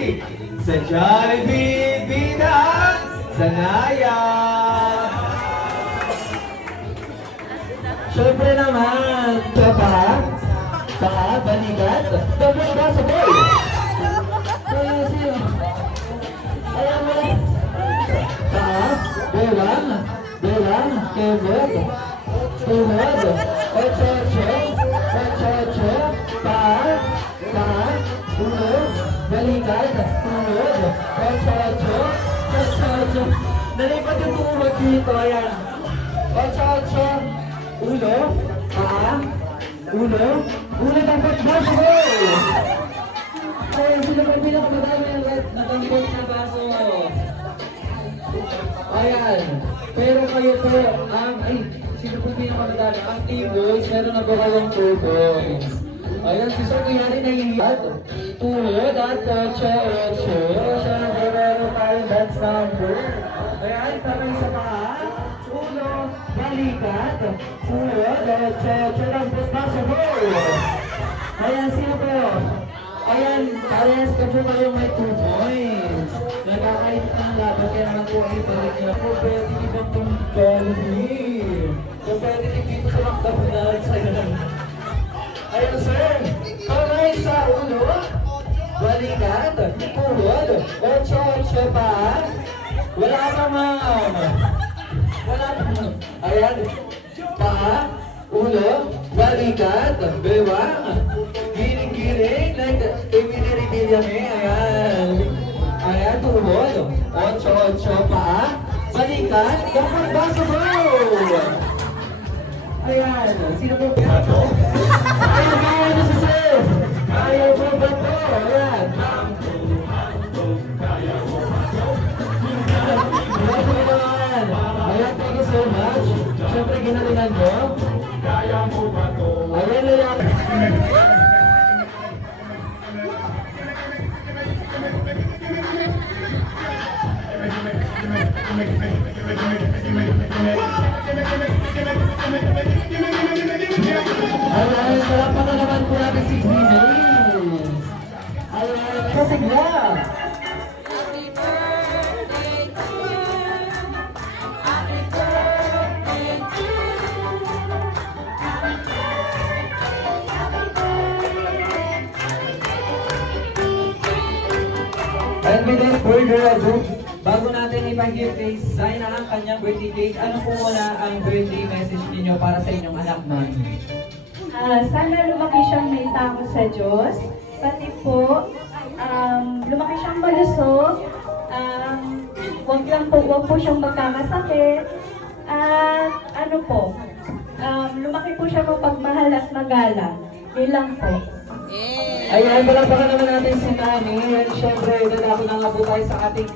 Jollibee! Sa Jollibee, bida! Sanaya! Siyempre naman, balikat, double basketball. Kaya siya. Kaya mo. Belang, kebot, tuhod, ocho, ulo, balikat, tuhod, ocho. Nalipat yung tuhod dito, ayan. Ocho, ulo, ulo dapat basketball! Ay, sila pa pinakamadami ang natangkot na baso. Ayan. Pero kayo po, sino po pinakamadami? Ang team boys, meron na po kayong 2 points. Ayan, si Sir Kuyari na hihiyad. Tulod at 8. Siyempre, meron tayong dance number. Ayan, tamay sa paa. Ulo, balikat. Tulod, 8. Lambot basketball. Ayan, sino po? Ayan, parehas ka po kayong may 2 points. Nagkakait ang laban, kaya naman po ay ibalik niya po. Pwede ibang pong Jollibee. Competitive dito sa McDonald's. Ayan, sir. Kamay sa ulo. Balikat. Tuhod. 8 pa. Wala pa, ma'am. Wala pa, ma'am. Ayan. Pa. Ulo. Balikat. Bewang. Giring-giring. Ibinirigil yan eh. Ayan. Ayan, tuhod. 8 pa. Balikat. Dapat basketball. Ayan. Sino po ba? Ayan, kaya na si sir. Kaya mo ba po? Ayan. Ayan, thank you so much. Siyempre, ginalingan mo. Ayan na lang. Ayan, salamat na naman po natin si Gmail. Ayan, kasigla. And with that further ado, bago natin ipag-give kay Zaina ang kanyang birthday cake, ano po muna ang birthday message ninyo para sa inyong anak, ma'am? Sana lumaki siyang may takot sa Diyos. Pati po, lumaki siyang malusog. Wag po siyang magkakasakit. At ano po, lumaki po siya mapagmahal at magalang. Yun lang po. Ayan, palakpakan naman natin si Nani. And syempre, dadako na nga po tayo sa ating